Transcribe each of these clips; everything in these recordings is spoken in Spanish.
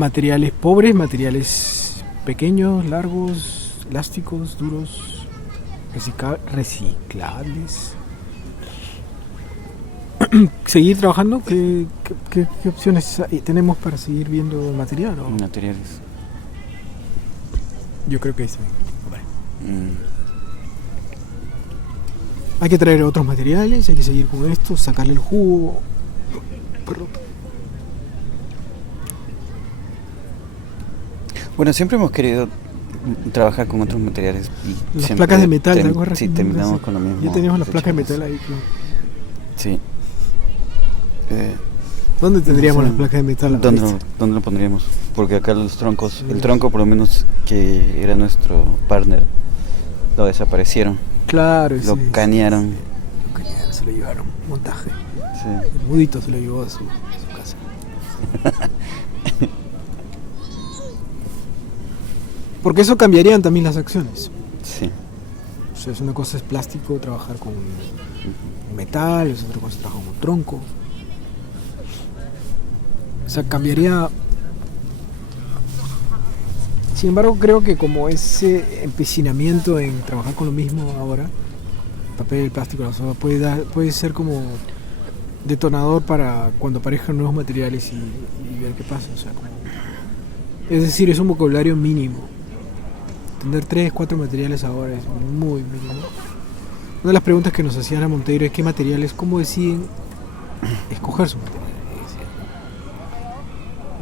materiales pobres, materiales pequeños, largos, elásticos, duros, reciclables. Seguir trabajando, ¿qué opciones tenemos para seguir viendo material? ¿O? Materiales. Yo creo que eso. Vale. Hay que traer otros materiales, hay que seguir con esto, sacarle el jugo. Bueno, siempre hemos querido trabajar con otros materiales. Y las placas de metal, ¿te acuerdas? Sí, terminamos con lo mismo. Ya teníamos las placas de metal ahí. Creo. Sí. ¿Dónde tendríamos las placas de metal? ¿Dónde lo pondríamos? Porque acá los troncos, sí. El tronco por lo menos que era nuestro partner, lo desaparecieron. Claro, lo canearon. Sí. Lo canearon, se lo llevaron, montaje. Sí. El mudito se lo llevó a su casa. Porque eso cambiarían también las acciones. Sí. O sea, es una cosa es plástico, trabajar con metal, es otra cosa trabajar con tronco. O sea, cambiaría. Sin embargo, creo que como ese empecinamiento en trabajar con lo mismo ahora, papel, plástico, la soda, puede ser como detonador para cuando aparezcan nuevos materiales y ver qué pasa. O sea, es decir, es un vocabulario mínimo. Tener 3, 4 materiales ahora es muy mínimo. Una de las preguntas que nos hacía Ana Monteiro es qué materiales, cómo deciden escoger su material.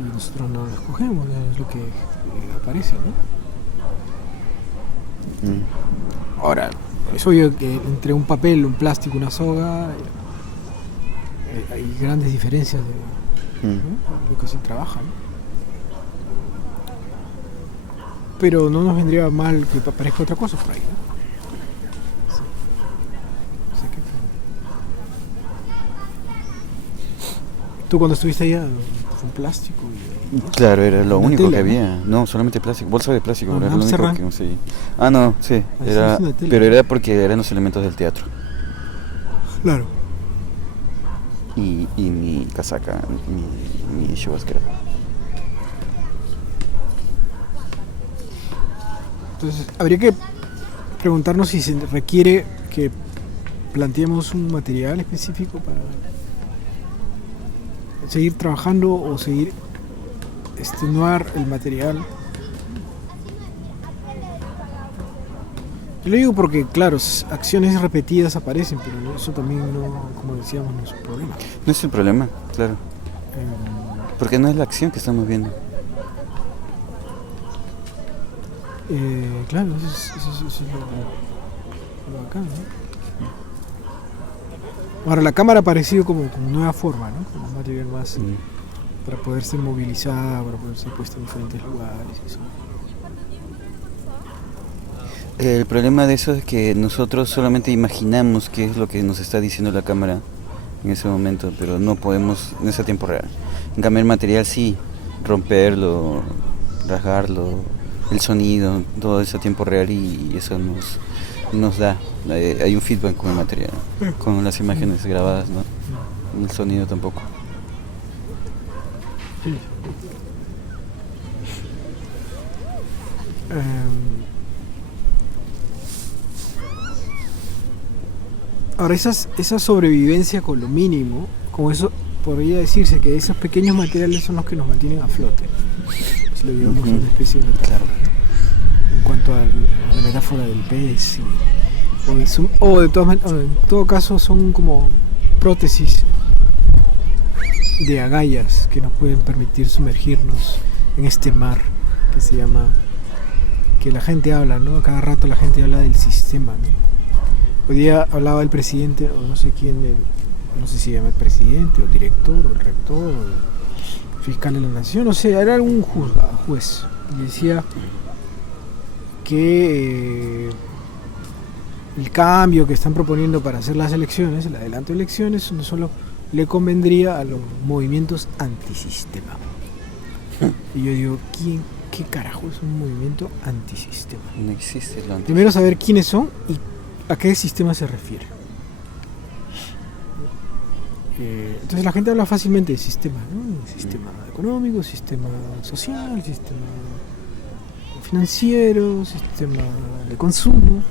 Y nosotros no lo escogemos, es lo que aparece, ¿no? Ahora, es obvio que entre un papel, un plástico, una soga, hay grandes diferencias de lo que se trabaja, ¿no? Pero no nos vendría mal que aparezca otra cosa por ahí, ¿no? Sí. O sea que... ¿Tú cuando estuviste allá fue un plástico? Claro, era lo único tela, que había. No, solamente plástico, bolsa de plástico, era lo único que conseguí. No, sí, pero era porque eran los elementos del teatro. Claro. Y mi casaca, mi chubasquera. Entonces, habría que preguntarnos si se requiere que planteemos un material específico para seguir trabajando o seguir extenuar el material. Yo lo digo porque, claro, acciones repetidas aparecen, pero eso también no, como decíamos, no es un problema. No es un problema, claro. Porque no es la acción que estamos viendo. Claro, eso es lo bacán, ¿no? Ahora, la cámara ha aparecido como nueva forma, ¿no? Como un material más para poder ser movilizada, para poder ser puesta en diferentes lugares. Eso. El problema de eso es que nosotros solamente imaginamos qué es lo que nos está diciendo la cámara en ese momento, pero no podemos, no es a tiempo real. En cambio, el material sí, romperlo, rasgarlo, el sonido, todo eso a tiempo real y eso nos da, hay un feedback con el material, con las imágenes grabadas, ¿no? El sonido tampoco. Sí. Ahora, esa sobrevivencia con lo mínimo, como eso podría decirse que esos pequeños materiales son los que nos mantienen a flote, si lo llevamos a una especie de metáfora, ¿no? En cuanto a la metáfora del pez, en todo caso son como prótesis de agallas que nos pueden permitir sumergirnos en este mar que se llama, que la gente habla, ¿no? Cada rato la gente habla del sistema, ¿no? Hoy día hablaba el presidente, o no sé quién, no sé si se llama el presidente, o el director, o el rector, o el fiscal de la nación, no sé, era algún juez, y decía que el cambio que están proponiendo para hacer las elecciones, el adelanto de elecciones, no solo le convendría a los movimientos antisistema. Y yo digo, ¿qué carajo es un movimiento antisistema? No existe lo antisistema. Primero saber quiénes son y a qué sistema se refiere. Entonces la gente habla fácilmente de sistemas, ¿no? Sistema económico, sistema social, sistema financiero, sistema de consumo.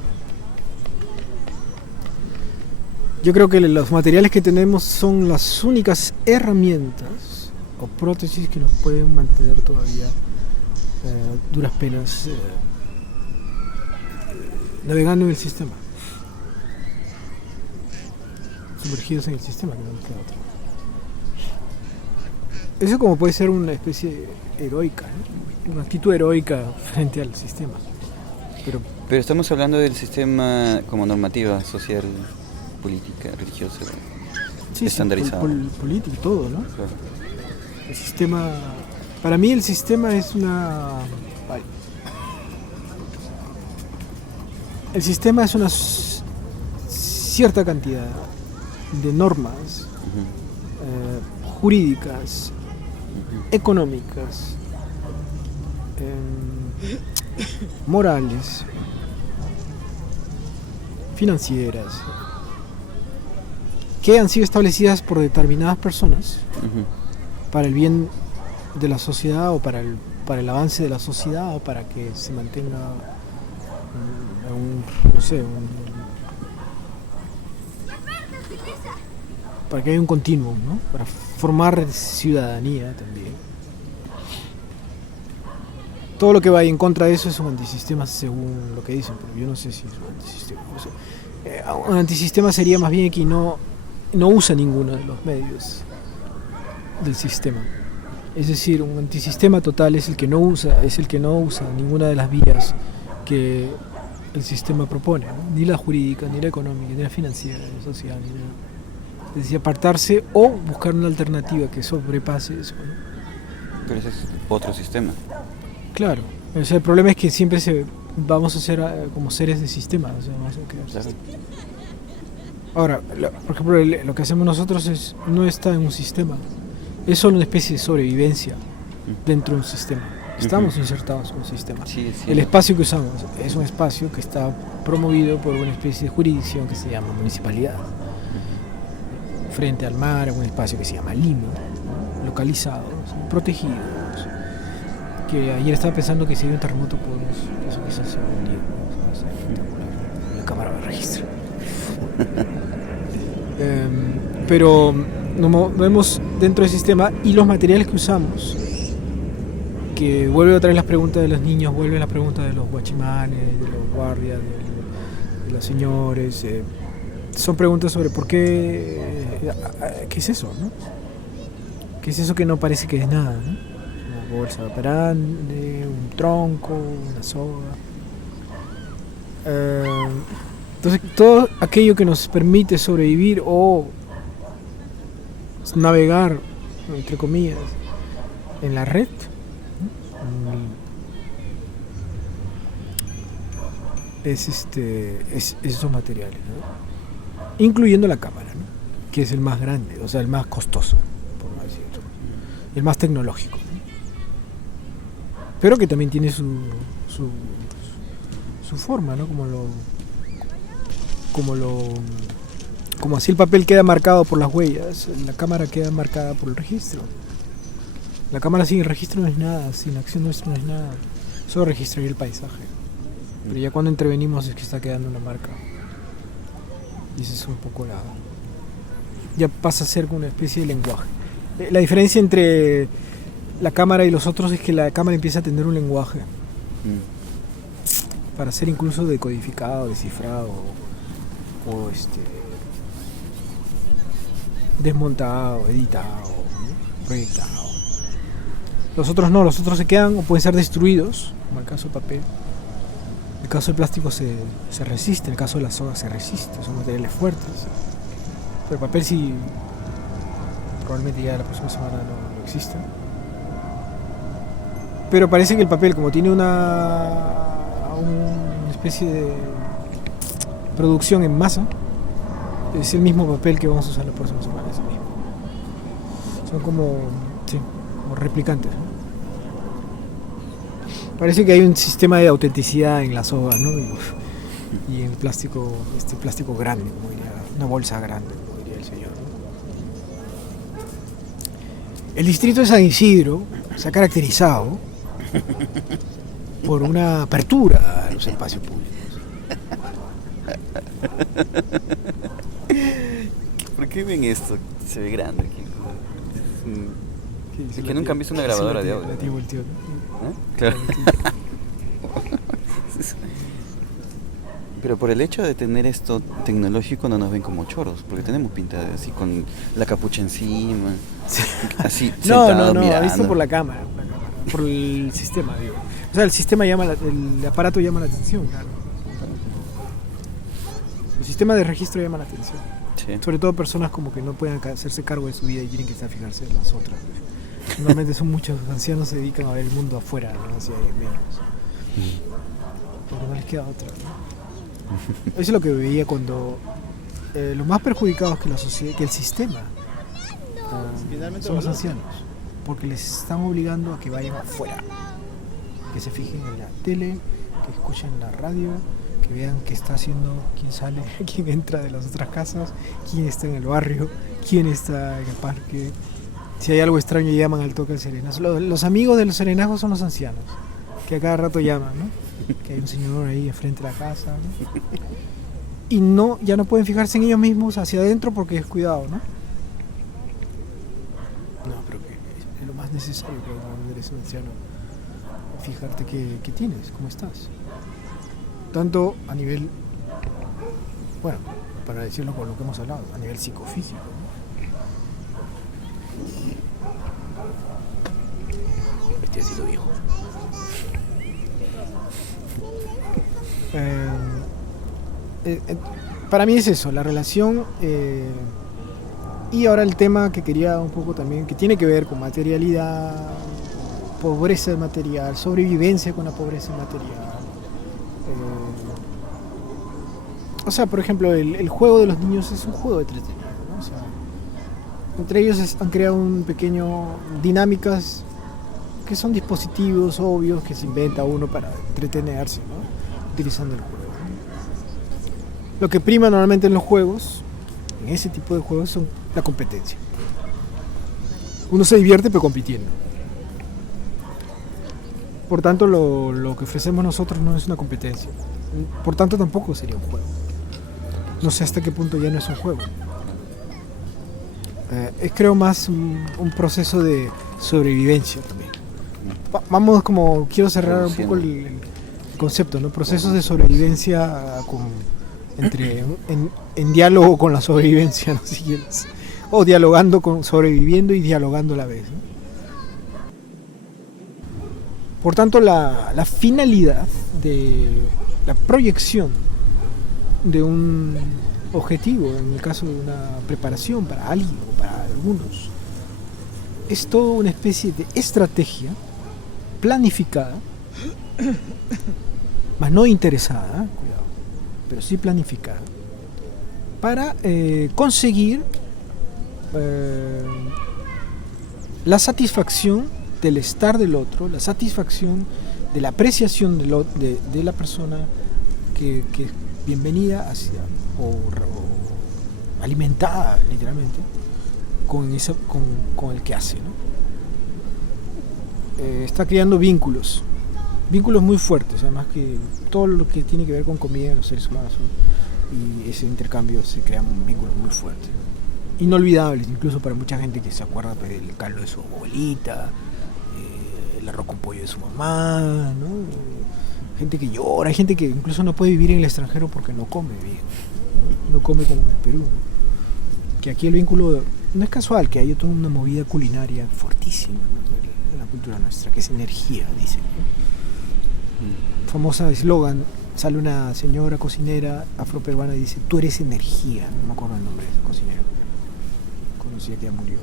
Yo creo que los materiales que tenemos son las únicas herramientas o prótesis que nos pueden mantener todavía duras penas navegando en el sistema, sumergidos en el sistema, que no nos queda otra. Eso como puede ser una especie heroica, ¿no? Una actitud heroica frente al sistema. Pero estamos hablando del sistema como normativa social, política, religiosa, estandarizada. Político, todo, ¿no? Claro. El sistema, para mí el sistema es una... El sistema es una cierta cantidad de normas jurídicas, económicas, morales, financieras, que han sido establecidas por determinadas personas para el bien de la sociedad o para el avance de la sociedad o para que se mantenga para que haya un continuum, ¿no? Para formar ciudadanía también. Todo lo que vaya en contra de eso es un antisistema según lo que dicen, pero yo no sé si es un antisistema. O sea, un antisistema sería más bien que no usa ninguno de los medios del sistema. Es decir, un antisistema total es el que no usa ninguna de las vías que el sistema propone, ¿no? Ni la jurídica, ni la económica, ni la financiera, ni la social, ni nada. Es decir, apartarse o buscar una alternativa que sobrepase eso, ¿no? Pero ese es otro sistema. Claro, o sea, el problema es que siempre vamos a ser como seres de sistema, o sea, vamos a crear Claro. sistema. Ahora, por ejemplo, lo que hacemos nosotros no está en un sistema, es solo una especie de sobrevivencia dentro de un sistema. Estamos insertados en un sistema. Sí. El espacio que usamos es un espacio que está promovido por una especie de jurisdicción que se llama municipalidad. Frente al mar, un espacio que se llama Lima, ¿no? Localizados, protegidos. Que ayer estaba pensando que si hay un terremoto eso quizás se va a unir, ¿no? Va a ser espectacular. La cámara de registro. Pero nos movemos dentro del sistema y los materiales que usamos, que vuelve otra vez las preguntas de los niños, vuelven las preguntas de los guachimanes, de los guardias, de los señores, son preguntas sobre por qué es eso, ¿no? ¿Qué es eso que no parece que es nada, ¿no? Una bolsa operante, un tronco, una soga. Entonces todo aquello que nos permite sobrevivir o navegar, entre comillas, en la red, es esos materiales, ¿no? Incluyendo la cámara, ¿no? Que es el más grande, o sea, el más costoso, por no decirlo, el más tecnológico, ¿no? Pero que también tiene su forma, ¿no? Como así el papel queda marcado por las huellas, la cámara queda marcada por el registro. La cámara sin el registro no es nada, sin acción nuestra no es nada, solo registra el paisaje. Pero ya cuando intervenimos es que está quedando una marca. Y ese es un poco ya pasa a ser una especie de lenguaje. La diferencia entre la cámara y los otros es que la cámara empieza a tener un lenguaje para ser incluso decodificado, descifrado o desmontado, editado, ¿no? Proyectado. Los otros no, los otros se quedan o pueden ser destruidos, como el caso del papel. El caso del plástico se resiste, el caso de la soga se resiste, son materiales fuertes. Pero el papel sí, probablemente ya la próxima semana no exista. Pero parece que el papel, como tiene una especie de producción en masa, es el mismo papel que vamos a usar la próxima semana, es el mismo. Son como replicantes, ¿no? Parece que hay un sistema de autenticidad en las hojas, ¿no? Y en plástico, plástico grande, como diría, una bolsa grande, como diría el señor, ¿no? El distrito de San Isidro se ha caracterizado por una apertura a los espacios públicos. ¿Por qué ven esto? Se ve grande aquí. Es que nunca han visto una Sí, grabadora la de tía- audio. La tía volteó, ¿no? Claro. Pero por el hecho de tener esto tecnológico no nos ven como choros, porque tenemos pinta de así con la capucha encima, así No, sentados visto mirando. por la cámara, por el sistema, digo. O sea, el sistema el aparato llama la atención, claro. El sistema de registro llama la atención. Sí. Sobre todo personas como que no pueden hacerse cargo de su vida y tienen que estar fijarse en las otras. Normalmente son muchos ancianos se dedican a ver el mundo afuera, ¿no? Hacia menos. Porque no les queda otra, ¿no? Eso es lo que veía cuando los más perjudicados que la sociedad, que el sistema, son los ancianos, porque les están obligando a que vayan afuera, que se fijen en la tele, que escuchen la radio, que vean qué está haciendo, quién sale, quién entra de las otras casas, quién está en el barrio, quién está en el parque. Si hay algo extraño llaman al toque al serenazo. Los amigos de los serenazgos son los ancianos, que a cada rato llaman, ¿no? Que hay un señor ahí enfrente de la casa, ¿no? Y ya no pueden fijarse en ellos mismos hacia adentro porque es cuidado, ¿no? No, pero que es lo más necesario cuando eres un anciano. Fijarte qué tienes, cómo estás. Tanto a nivel, bueno, para decirlo con lo que hemos hablado, a nivel psicofísico, ¿no? Estoy haciendo viejo. Para mí es eso, la relación y ahora el tema que quería un poco también, que tiene que ver con materialidad, pobreza material, sobrevivencia con la pobreza material. O sea, por ejemplo, el juego de los niños es un juego entretenido, ¿no? O sea, entre ellos han creado un pequeño dinámicas que son dispositivos obvios que se inventa uno para entretenerse, ¿no? Utilizando el juego. Lo que prima normalmente en los juegos, en ese tipo de juegos, son la competencia. Uno se divierte pero compitiendo. Por tanto, lo que ofrecemos nosotros no es una competencia. Por tanto, tampoco sería un juego. No sé hasta qué punto ya no es un juego. Es creo más un proceso de sobrevivencia también. Vamos como, quiero cerrar un poco el concepto, ¿no? Procesos de sobrevivencia en diálogo con la sobrevivencia, ¿no? Si quieres. O dialogando sobreviviendo y dialogando a la vez, ¿no? Por tanto, la finalidad de la proyección de un objetivo, en el caso de una preparación para alguien o para algunos, es toda una especie de estrategia planificada, más no interesada, cuidado, pero sí planificada, para conseguir la satisfacción del estar del otro, la satisfacción de la apreciación de la persona que es bienvenida hacia o alimentada literalmente con el que hace, ¿no? Está creando vínculos muy fuertes, además que todo lo que tiene que ver con comida en los seres humanos, ¿no? Y ese intercambio se crean vínculos muy fuertes, ¿no? Inolvidables, incluso para mucha gente que se acuerda del caldo de su abuelita, el arroz con pollo de su mamá, ¿no? Gente que llora, hay gente que incluso no puede vivir en el extranjero porque no come bien, no come como en el Perú, ¿no? Que aquí el vínculo no es casual, que hay toda una movida culinaria fortísima, ¿no? En la cultura nuestra, que es energía, dicen, ¿no? Famosa eslogan, sale una señora cocinera afroperuana y dice: tú eres energía, no me acuerdo el nombre de esa cocinera, conocía que ya murió.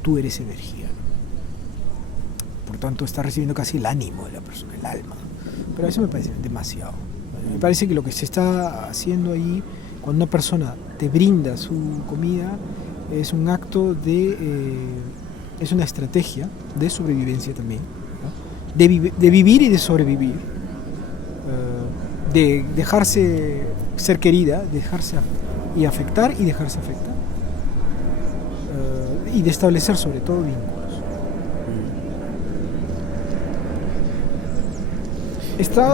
Tú eres energía, ¿no? Por tanto está recibiendo casi el ánimo de la persona, el alma, pero eso me parece demasiado. Me parece que lo que se está haciendo ahí, cuando una persona te brinda su comida, es un acto es una estrategia de sobrevivencia también, ¿no? De vivir y de sobrevivir, de dejarse ser querida, dejarse y afectar y dejarse afectar. y de establecer sobre todo vínculos.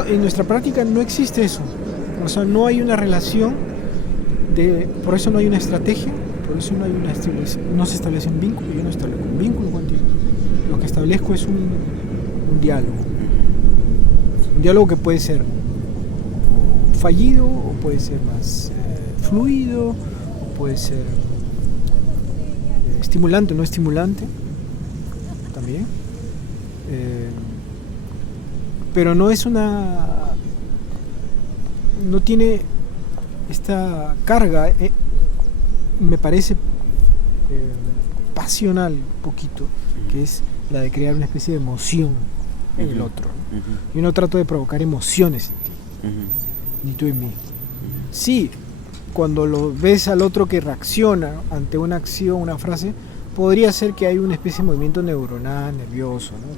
En nuestra práctica no existe eso, o sea, no hay una relación, por eso no hay una estrategia, por eso no se establece un vínculo. Yo no establezco un vínculo contigo, lo que establezco es un diálogo que puede ser fallido o puede ser más fluido o puede ser estimulante o no estimulante también, pero no tiene esta carga, me parece pasional un poquito, que es la de crear una especie de emoción en el otro, ¿no? Yo no trato de provocar emociones en ti, ni tú en mí. Sí, cuando lo ves al otro que reacciona ante una acción, una frase, podría ser que hay una especie de movimiento neuronal, nervioso, ¿no?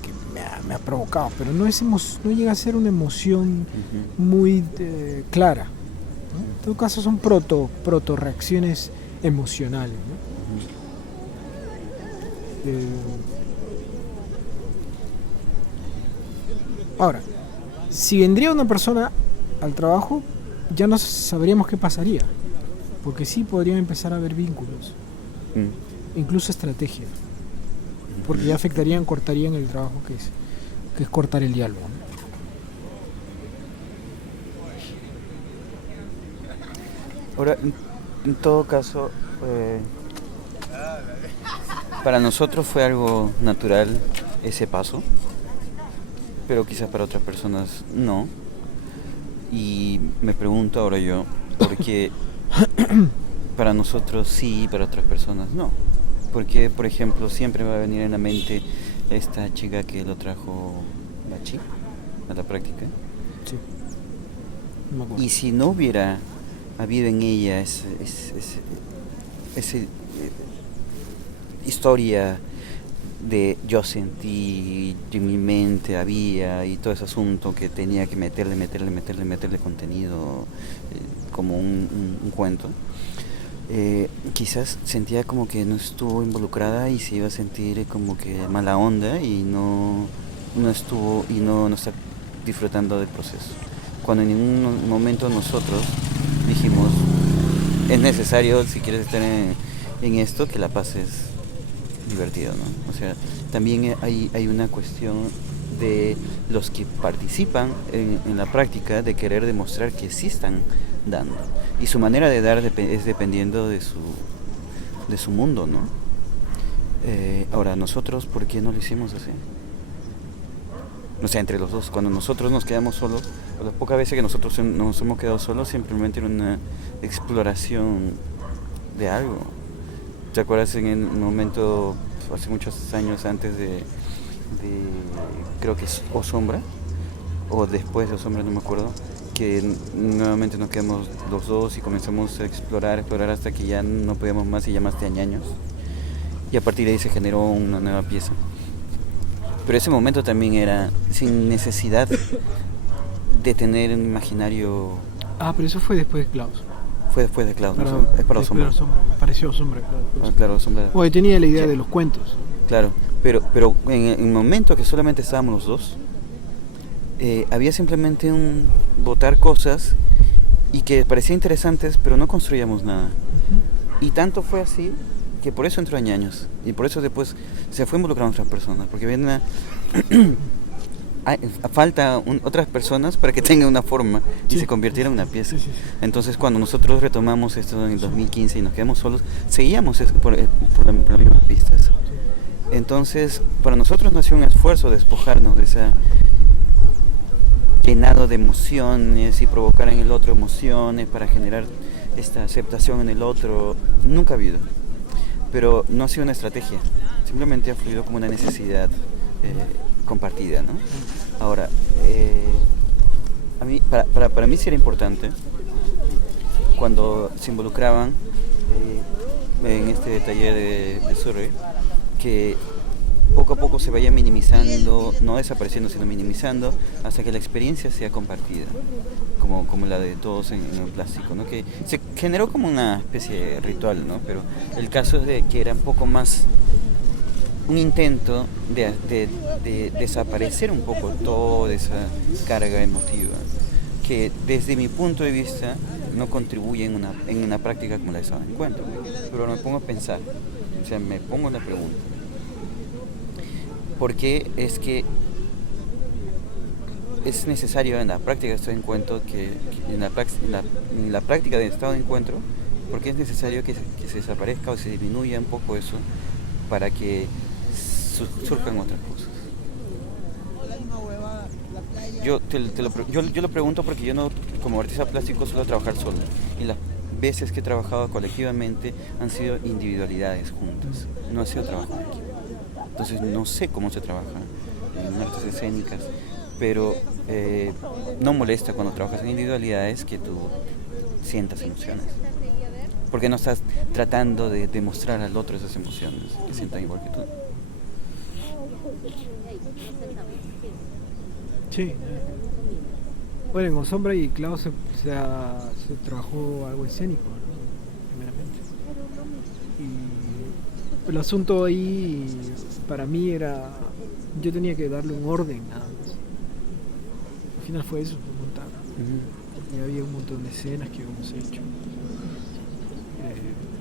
Que me ha provocado, pero no llega a ser una emoción muy clara, ¿no? En todo caso son proto reacciones emocionales, ¿no? Ahora, si vendría una persona al trabajo, ya no sabríamos qué pasaría, porque sí podrían empezar a haber vínculos, incluso estrategias, porque ya cortarían el trabajo que es cortar el diálogo, ¿no? Ahora, en todo caso, para nosotros fue algo natural ese paso, pero quizás para otras personas no. Y me pregunto ahora yo, ¿por qué para nosotros sí y para otras personas no? Porque, por ejemplo, siempre me va a venir en la mente esta chica que lo trajo Bachi a la práctica. Sí. No me acuerdo. Y si no hubiera habido en ella esa historia de yo sentí, en mi mente había, y todo ese asunto que tenía que meterle contenido, como un cuento, quizás sentía como que no estuvo involucrada y se iba a sentir como que mala onda y no estuvo y no está disfrutando del proceso. Cuando en ningún momento nosotros dijimos, es necesario, si quieres estar en esto, que la pases divertido, ¿no? O sea, también hay una cuestión de los que participan en la práctica de querer demostrar que sí están dando, y su manera de dar es dependiendo de su mundo, ¿no? Ahora, nosotros, ¿por qué no lo hicimos así? O sea, entre los dos, cuando nosotros nos quedamos solos, o las pocas veces que nosotros nos hemos quedado solos, simplemente era una exploración de algo. ¿Te acuerdas en el momento, hace muchos años antes de creo que es O Sombra, o después de O Sombra, no me acuerdo, que nuevamente nos quedamos los dos y comenzamos a explorar hasta que ya no podíamos más y llamaste a ñaños, y a partir de ahí se generó una nueva pieza. Pero ese momento también era sin necesidad de tener un imaginario. Pero eso fue después de Klaus. Fue después de Klaus, ¿no? Es para O Sombra. Me pareció Sombra, claro. Claro, Sombra. Oye, tenía la idea de los cuentos. Claro, pero en el momento que solamente estábamos los dos, había simplemente un botar cosas y que parecían interesantes, pero no construíamos nada. Y tanto fue así que por eso entró a ñaños, y por eso después se fue involucrando otras personas, porque había falta otras personas para que tenga una forma y se convirtiera en una pieza. Sí. Entonces, cuando nosotros retomamos esto en el 2015 y nos quedamos solos, seguíamos por las mismas pistas. Entonces, para nosotros no ha sido un esfuerzo despojarnos de esa llenado de emociones y provocar en el otro emociones para generar esta aceptación en el otro. Nunca ha habido. Pero no ha sido una estrategia, simplemente ha fluido como una necesidad compartida, ¿no? Ahora, a mí, para mí sí era importante cuando se involucraban en este taller de Surrey, que poco a poco se vaya minimizando, no desapareciendo, sino minimizando, hasta que la experiencia sea compartida, como la de todos en el plástico, ¿no? Que se generó como una especie de ritual, ¿no? Pero el caso es de que era un poco más un intento de desaparecer un poco toda esa carga emotiva, que desde mi punto de vista no contribuye en una práctica como la de estado de encuentro. Pero me pongo a pensar, o sea, me pongo la pregunta, ¿por qué es que es necesario en la práctica de estado de encuentro, en la práctica de estado de encuentro, por qué es necesario que se desaparezca o se disminuya un poco eso para que surjan otras cosas? Yo lo pregunto porque yo no, como artista plástico, suelo trabajar solo, y las veces que he trabajado colectivamente han sido individualidades juntas, no ha sido trabajo en equipo. Entonces no sé cómo se trabaja en artes escénicas, pero no molesta cuando trabajas en individualidades que tú sientas emociones, porque no estás tratando de demostrar al otro esas emociones que sientan igual que tú. Sí. Bueno, en Osombra y Clau se trabajó algo escénico, ¿no? Primeramente. Y el asunto ahí para mí era, yo tenía que darle un orden nada más. Al final fue eso, fue montar. Y había un montón de escenas que habíamos hecho.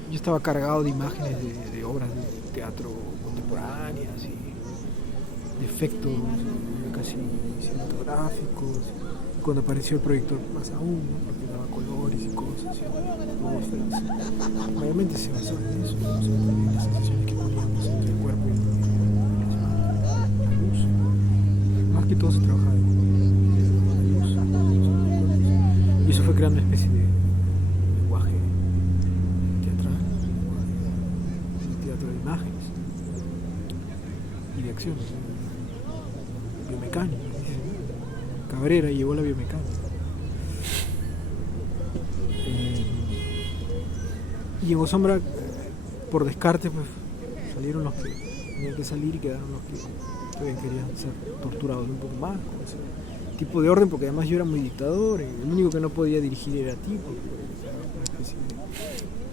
Yo estaba cargado de imágenes de obras de teatro contemporáneas y de efectos casi cinematográficos. Y cuando apareció el proyector, más aún, ¿no? Porque daba colores y cosas, y atmósferas. Mayormente se basó en eso, ¿no? En las sensaciones que poníamos entre el cuerpo y la luz. Más que todo se trabaja en la luz. Y eso fue creando una especie de lenguaje teatral, un teatro de imágenes y de acciones. Biomecánica. Cabrera llevó la biomecánica. Y en Osombra, por descarte, pues salieron los que tenían que salir y quedaron los que todavía querían ser torturados un poco más con ese tipo de orden, porque además yo era muy dictador, y el único que no podía dirigir era ti, porque era una especie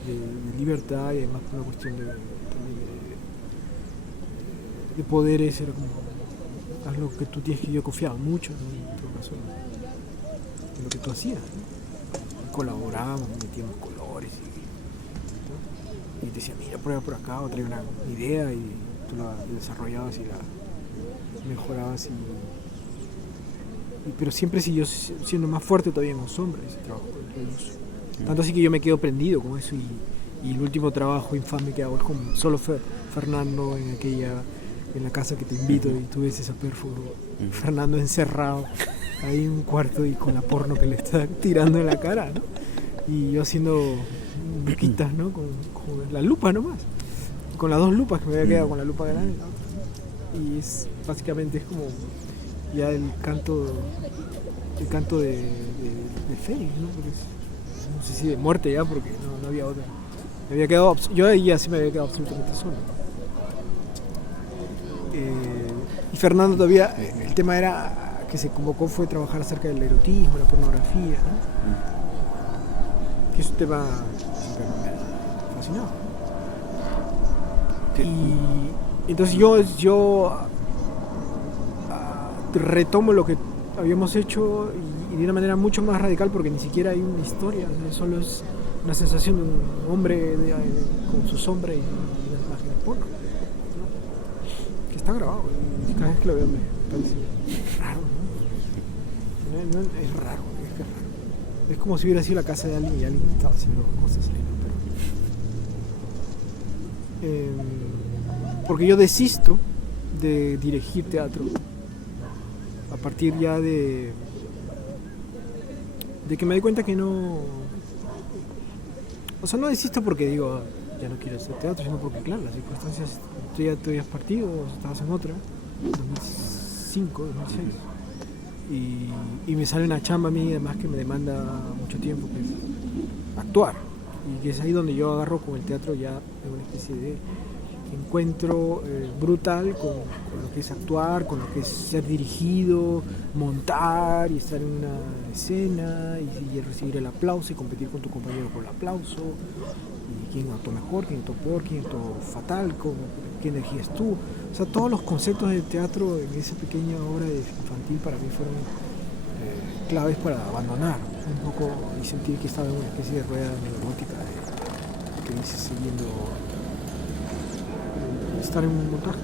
de libertad y además por una cuestión de poderes, era como haz lo que tú tienes, que yo confiaba mucho, ¿no? En todo caso, en lo que tú hacías, ¿no? Colaborábamos, metíamos colores y te decía, mira, prueba por acá, o trae una idea y tú la desarrollabas y la mejorabas pero siempre siguió siendo más fuerte todavía en Osombra ese trabajo de luz. Tanto así que yo me quedo prendido con eso y el último trabajo infame que hago es con solo Fernando en la casa que te invito, y tú ves ese perfuro, Fernando encerrado ahí en un cuarto y con la porno que le está tirando en la cara, ¿no? Y yo haciendo luquitas, ¿no? Con la lupa nomás, con las dos lupas, que me había quedado con la lupa grande, ¿no? Y es básicamente es como ya el canto de Fénix, ¿no? Porque no sé si de muerte ya, porque no había otra. Me había quedado, yo ahí así me había quedado absolutamente solo. Y Fernando todavía, el tema era que se convocó fue trabajar acerca del erotismo, la pornografía, ¿no? Que es un tema siempre me ha fascinado. Y entonces yo retomo lo que habíamos hecho y de una manera mucho más radical, porque ni siquiera hay una historia, solo es una sensación de un hombre con su sombra y las imágenes porno, ¿no? Que está grabado, y cada vez que lo veo me parece raro, ¿no? Es raro, es que es raro. Es como si hubiera sido la casa de alguien y alguien estaba haciendo cosas ahí, ¿no? Porque yo desisto de dirigir teatro a partir ya de que me doy cuenta que no, o sea, no desisto porque digo ya no quiero hacer teatro, sino porque claro, las circunstancias, tú ya te habías partido, estabas en otra, 2005, 2006, y me sale una chamba a mí además que me demanda mucho tiempo, que es actuar, y que es ahí donde yo agarro con el teatro ya de una especie de encuentro brutal con lo que es actuar, con lo que es ser dirigido, montar y estar en una escena y recibir el aplauso y competir con tu compañero por el aplauso, y quién actuó mejor, quién actuó peor, quién actuó fatal, qué energía estuvo. O sea, todos los conceptos del teatro en esa pequeña obra infantil para mí fueron claves para abandonar un poco y sentir que estaba en una especie de rueda neurótica que dice siguiendo estar en un montaje.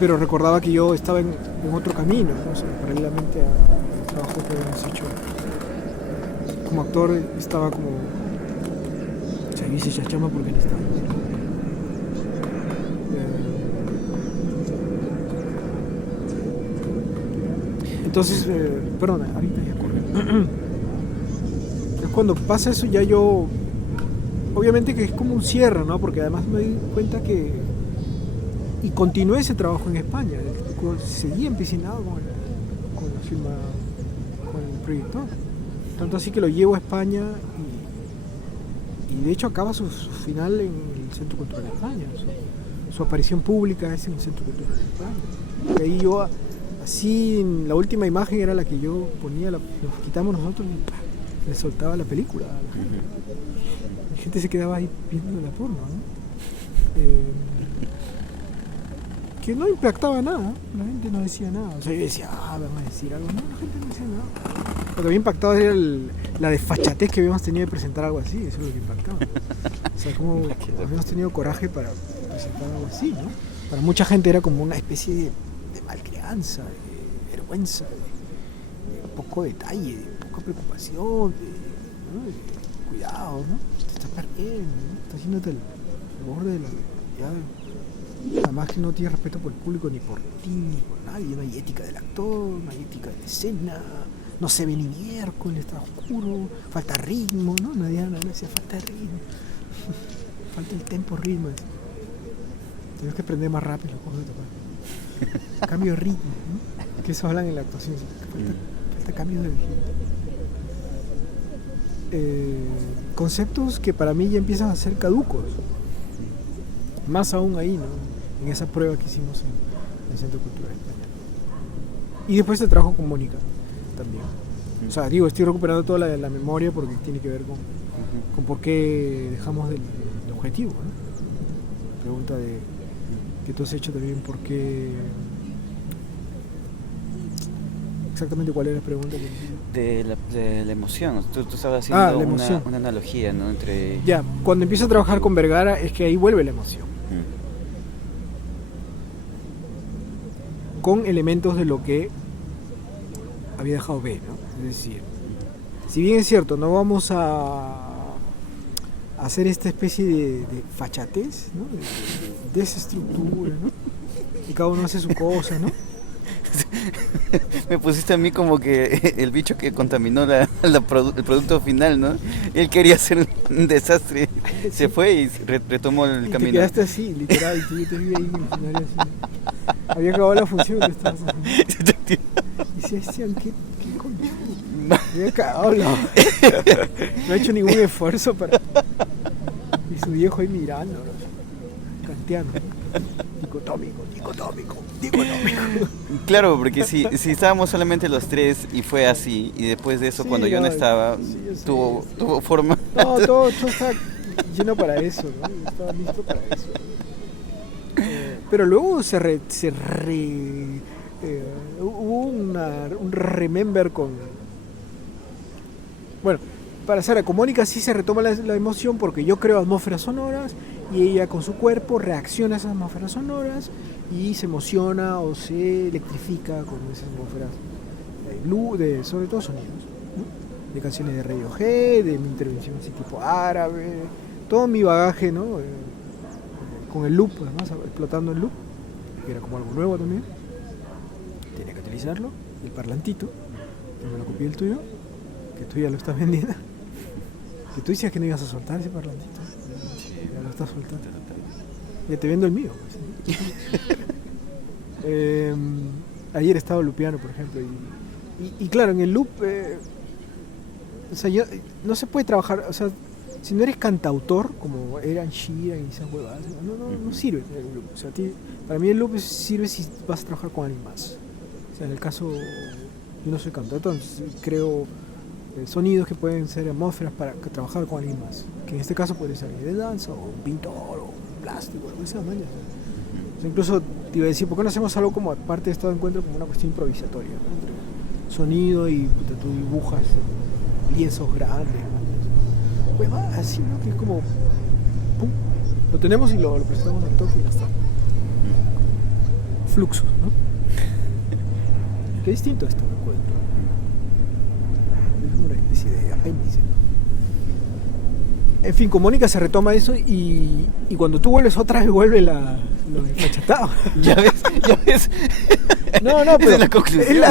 Pero recordaba que yo estaba en otro camino, ¿no? O sea, paralelamente al trabajo que habíamos hecho como actor, estaba como se dice chachama porque no estaba. Entonces, perdona, ahorita ya corre. Es cuando pasa eso ya yo, obviamente que es como un cierre, ¿no? Porque además me di cuenta que, y continué ese trabajo en España, seguí empecinado con el proyector. Tanto así que lo llevo a España y de hecho acaba su final en el Centro Cultural de España. Su aparición pública es en el Centro Cultural de España. Y ahí yo, así, la última imagen era la que yo ponía, nos quitamos nosotros y le soltaba la película a la gente. La gente se quedaba ahí viendo la porno, ¿no? Que no impactaba nada, la gente no decía nada. O sea, yo decía, van a decir algo. No, la gente no decía nada. Lo que había impactado era la desfachatez que habíamos tenido de presentar algo así, eso es lo que impactaba. O sea, como habíamos tenido coraje para presentar algo así, ¿no? Para mucha gente era como una especie de malcrianza, de vergüenza, de poco detalle, de poca preocupación, ¿no? De cuidado, ¿no? Te estás perdiendo, ¿no? Estás haciéndote el borde de la... Además que no tienes respeto por el público, ni por ti, ni por nadie. No hay ética del actor, no hay ética de la escena, no se ve ni miércoles, está oscuro, falta ritmo, ¿no? Nadie decía falta ritmo, falta el tempo ritmo. Tienes que aprender más rápido las cosas de tocar. Cambio de ritmo, ¿no? Que eso hablan en la actuación, falta cambio de ritmo. Conceptos que para mí ya empiezan a ser caducos. Más aún ahí, ¿no? En esa prueba que hicimos en el Centro Cultural de España. Y después te trabajo con Mónica también. O sea, digo, estoy recuperando toda la memoria porque tiene que ver con por qué dejamos del objetivo, ¿no? Pregunta que tú has hecho también, por qué... Exactamente cuál era la pregunta. De la emoción. Tú estabas haciendo una analogía, ¿no? Entre... Ya, cuando empiezo a trabajar con Vergara es que ahí vuelve la emoción. Con elementos de lo que había dejado ver, ¿no? Es decir, si bien es cierto, no vamos a hacer esta especie de fachatez, ¿no? De desestructura, ¿no? Y cada uno hace su cosa, ¿no? Me pusiste a mí como que el bicho que contaminó el producto final, ¿no? Él quería hacer un desastre, sí. Se fue y retomó el camino. Te quedaste así, literal, y te vi ahí en el escenario así. Había acabado la función, tú estabas así. Y decían, ¿qué coño? Había acabado no ha hecho ningún esfuerzo para... Y su viejo ahí mirando, ¿no? Kantiano, ¿no? Dicotómico. Claro, porque si estábamos solamente los tres y fue así, y después de eso, sí, cuando yo no estaba, sí, tuvo forma. No, todo estaba lleno para eso, ¿no? Yo estaba listo para eso. Pero luego hubo un remember con... Bueno, para Sara, con Mónica sí se retoma la emoción porque yo creo atmósferas sonoras y ella con su cuerpo reacciona a esas atmósferas sonoras y se emociona o se electrifica con esas atmósferas sobre todo sonidos, ¿no? De canciones de Radiohead, de mi intervención así tipo árabe, todo mi bagaje, ¿no? Con el loop, además, explotando el loop, que era como algo nuevo también, tenía que utilizarlo, el parlantito, que me lo copié el tuyo, que tú ya lo estás vendiendo, que tú decías que no ibas a soltar ese parlantito, ya lo estás soltando, ya te vendo el mío. Ayer estaba lupeando, por ejemplo, y claro, en el loop, o sea, no se puede trabajar, o sea, si no eres cantautor, como eran Sheeran y esas huevadas, no sirve el loop. O sea, para mí el loop sirve si vas a trabajar con alguien más. O sea, en el caso, yo no soy cantautor, entonces creo sonidos que pueden ser atmósferas para trabajar con alguien más. Que en este caso puede ser alguien de danza, o un pintor, o un plástico, lo que sea, mañana. O sea, incluso te iba a decir, ¿por qué no hacemos algo como parte de estado de encuentro como una cuestión improvisatoria, ¿no? Entre sonido y tú dibujas lienzos grandes, pues va así, ¿no? Que es como pum, lo tenemos y lo presentamos al toque y ya está. Fluxos, ¿no? Qué distinto esto, me encuentro. Es como una especie de apéndice, ¿no? En fin, con Mónica se retoma eso y cuando tú vuelves otra vez vuelve lo desfachatado. Ya ves. No, pero esa es la conclusión.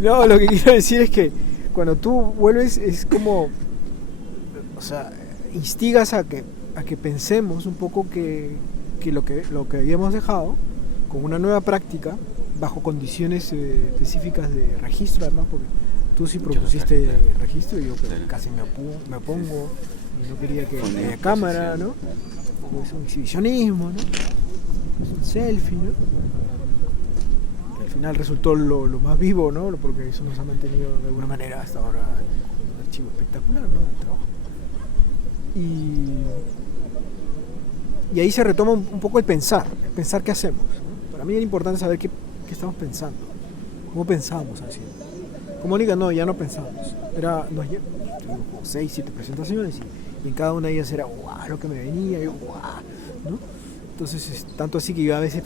No, lo que quiero decir es que cuando tú vuelves es como, o sea, instigas a que pensemos un poco que lo que habíamos dejado con una nueva práctica bajo condiciones específicas de registro, además, porque tú sí propusiste registro y yo casi me opongo y no quería que haya cámara, ¿no? Es un exhibicionismo, ¿no? Es un selfie, ¿no? Que al final resultó lo más vivo, ¿no? Porque eso nos ha mantenido de alguna manera hasta ahora un archivo espectacular, ¿no? De trabajo. Y ahí se retoma un poco el pensar qué hacemos, ¿no? Para mí era importante saber qué estamos pensando, cómo pensábamos haciendo. Con Mónica no, ya no pensamos. Tuvimos como 6, 7 presentaciones y en cada una de ellas era guau, lo que me venía, yo guau, ¿no? Entonces, tanto así que yo a veces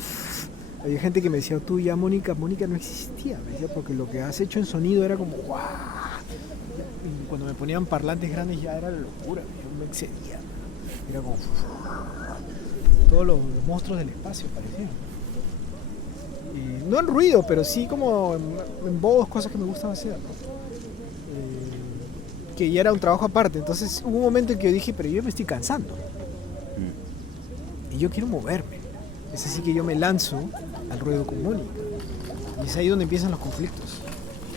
había gente que me decía, tú ya Mónica no existía, me decía, porque lo que has hecho en sonido era como guau. Y cuando me ponían parlantes grandes ya era la locura, yo me excedía, ¿no? Era como todos los monstruos del espacio parecían. Y no en ruido, pero sí como en voz, cosas que me gustan hacer, ¿no? Que ya era un trabajo aparte. Entonces hubo un momento en que yo dije, pero yo me estoy cansando y yo quiero moverme. Es así que yo me lanzo al ruedo con Mónica y es ahí donde empiezan los conflictos,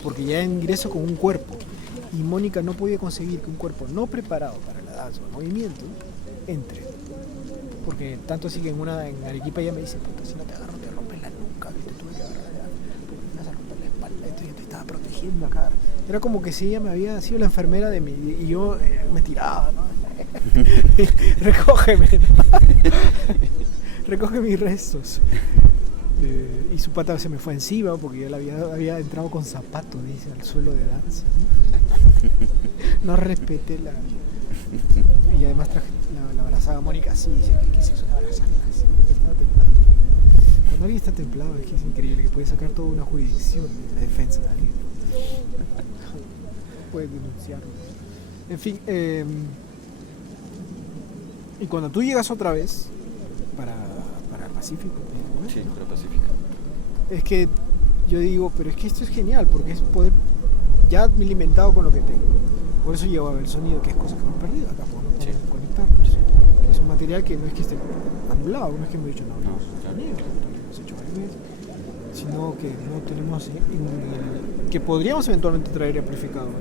porque ya ingreso con un cuerpo y Mónica no podía conseguir que un cuerpo no preparado para la danza o el movimiento entre, porque tanto así que en Arequipa ella me dice, puta, si no te agarro te rompes la nuca, ¿viste? Tuve que agarrar, porque me vas a romper la espalda, esto yo te estaba protegiendo acá. Era como que si ella me había sido la enfermera de mí y yo me tiraba, ¿no? Recógeme, ¿no? Recoge mis restos. Y su pata se me fue encima porque yo había entrado con zapatos, dice, al suelo de danza, ¿no? No respeté y además traje la abrazaba a Mónica así, dice, ¿qué es eso de abrazarla así? Estaba templado. Cuando alguien está templado es que es increíble, que puede sacar toda una jurisdicción de la defensa de alguien. Puede denunciarlo. En fin, y cuando tú llegas otra vez para Pacífico, ¿no? Sí, para Pacífico. Es que yo digo, pero es que esto es genial, porque es poder ya alimentado con lo que tengo. Por eso llevo el sonido, que es cosa que hemos perdido acá, podemos conectarnos. Sí. Que es un material que no es que esté anulado, no es que hemos dicho no, sonido, lo hemos hecho varias veces, sino que no tenemos que podríamos eventualmente traer amplificador,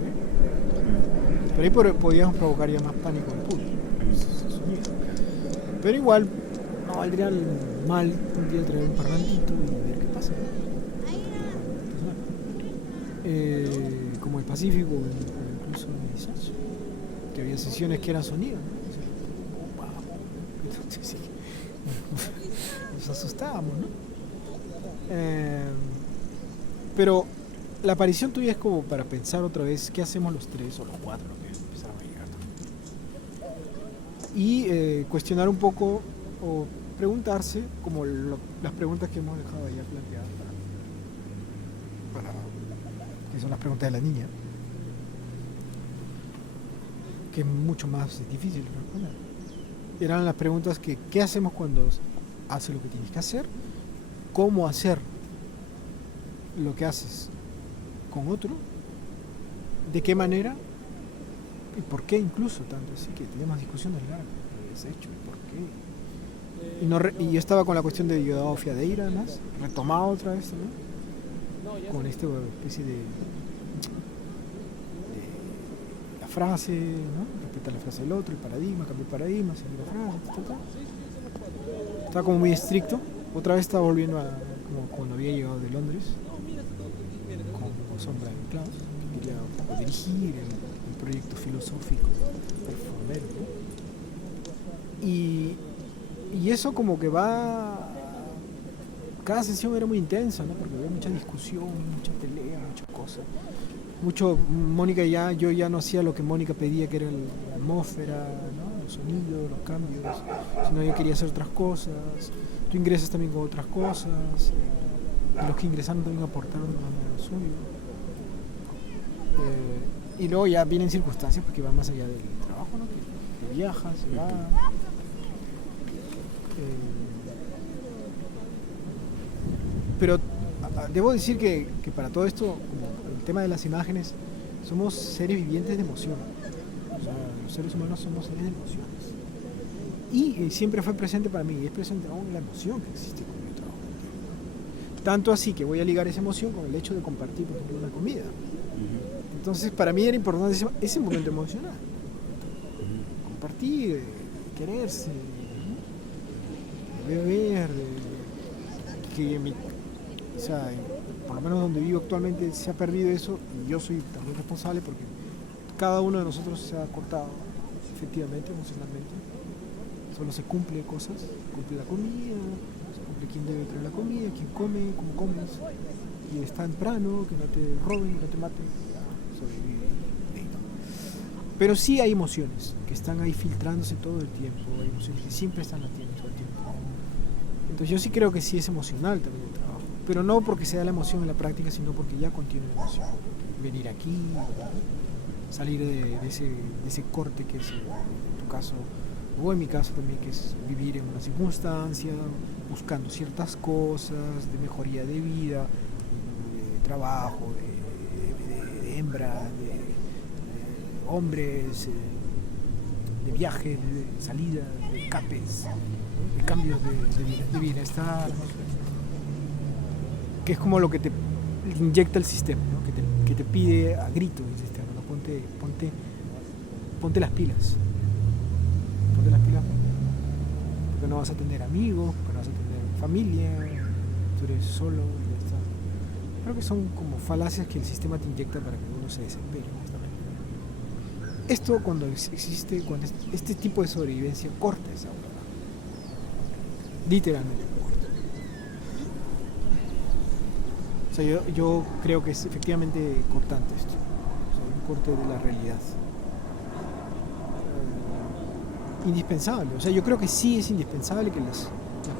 pero ahí podríamos provocar ya más pánico en público. Pero igual no valdría mal un día traer un parlantito y ver qué pasa, ¿no? Como el Pacífico o incluso en Disacho, que había sesiones que eran sonido, ¿no? Entonces, sí, nos asustábamos, ¿no? Pero la aparición tuya es como para pensar otra vez qué hacemos los 3 o los 4 que empezaron a llegar también. Y cuestionar un poco o preguntarse como las preguntas que hemos dejado ya planteadas que son las preguntas de la niña, que es mucho más difícil de responder. Eran las preguntas que ¿qué hacemos cuando haces lo que tienes que hacer? ¿Cómo hacer lo que haces con otro? ¿De qué manera? ¿Y por qué incluso? Tanto así que teníamos discusiones largas de desecho y por qué. Y yo estaba con la cuestión de Diosdado Fiadeira, además, retomado otra vez, ¿no? Con esta especie de la frase, ¿no? Respetar la frase del otro, el paradigma, cambiar el paradigma, seguir la frase, Estaba como muy estricto. Otra vez estaba volviendo a como cuando había llegado de Londres, con Sombra de Klaus, que quería un poco dirigir el proyecto filosófico performero, ¿no? Y eso como que va... Cada sesión era muy intensa, ¿no? Porque había mucha discusión, mucha pelea, muchas cosas. Mónica yo ya no hacía lo que Mónica pedía, que era la atmósfera, ¿no? Los sonidos, los cambios, sino yo quería hacer otras cosas. Tú ingresas también con otras cosas, y los que ingresaron también aportaron de manera lo suyo. Y luego ya vienen circunstancias porque van más allá del trabajo, ¿no? Que viajas, se va. Pero debo decir que para todo esto, como el tema de las imágenes, somos seres vivientes de emoción. O sea, los seres humanos somos seres de emociones. Y siempre fue presente para mí, y es presente aún la emoción que existe con el trabajo. Tanto así que voy a ligar esa emoción con el hecho de compartir, por ejemplo, una comida. Entonces, para mí era importante ese momento emocional. Compartir, quererse, ¿no? Beber, que o sea, por lo menos donde vivo actualmente se ha perdido eso, y yo soy también responsable porque cada uno de nosotros se ha cortado efectivamente, emocionalmente. Solo se cumple cosas, se cumple la comida, se cumple quién debe traer la comida, quién come, cómo comes, y es temprano, que no te roben, que no te maten, sobrevivir. Pero sí hay emociones que están ahí filtrándose todo el tiempo, hay emociones que siempre están latiendo todo el tiempo. Entonces yo sí creo que sí es emocional también el trabajo, pero no porque sea la emoción en la práctica, sino porque ya contiene la emoción. Venir aquí, salir de ese corte que es en tu caso, o en mi caso también, que es vivir en una circunstancia, buscando ciertas cosas, de mejoría de vida, de trabajo, de hembras, de hombres, de viajes, de salidas, de escapes, de cambios de bienestar, que es como lo que te inyecta el sistema, ¿no? que te pide a gritos el sistema, ¿no? Ponte las pilas. Ponte las pilas porque no vas a tener amigos, porque no vas a tener familia, tú eres solo y ya está. Creo que son como falacias que el sistema te inyecta para que uno se desespere. Esto cuando existe, cuando este tipo de sobrevivencia corta esa hora. Literalmente corta. O sea, yo creo que es efectivamente cortante esto. O sea, un corte de la realidad. Indispensable. O sea, yo creo que sí es indispensable que las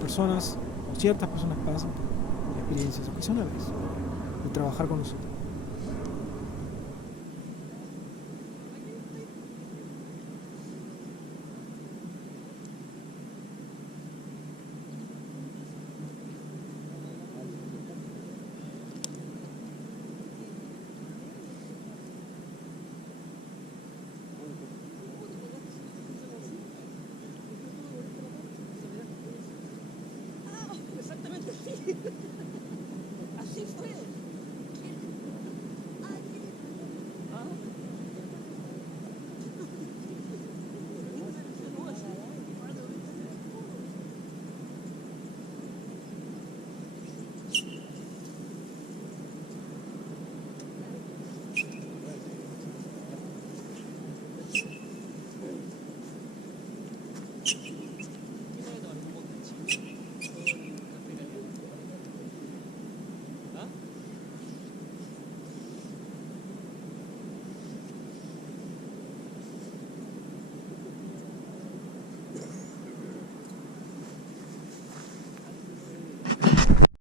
personas, o ciertas personas pasen por experiencias, aunque sea una vez, de trabajar con nosotros. Así fue.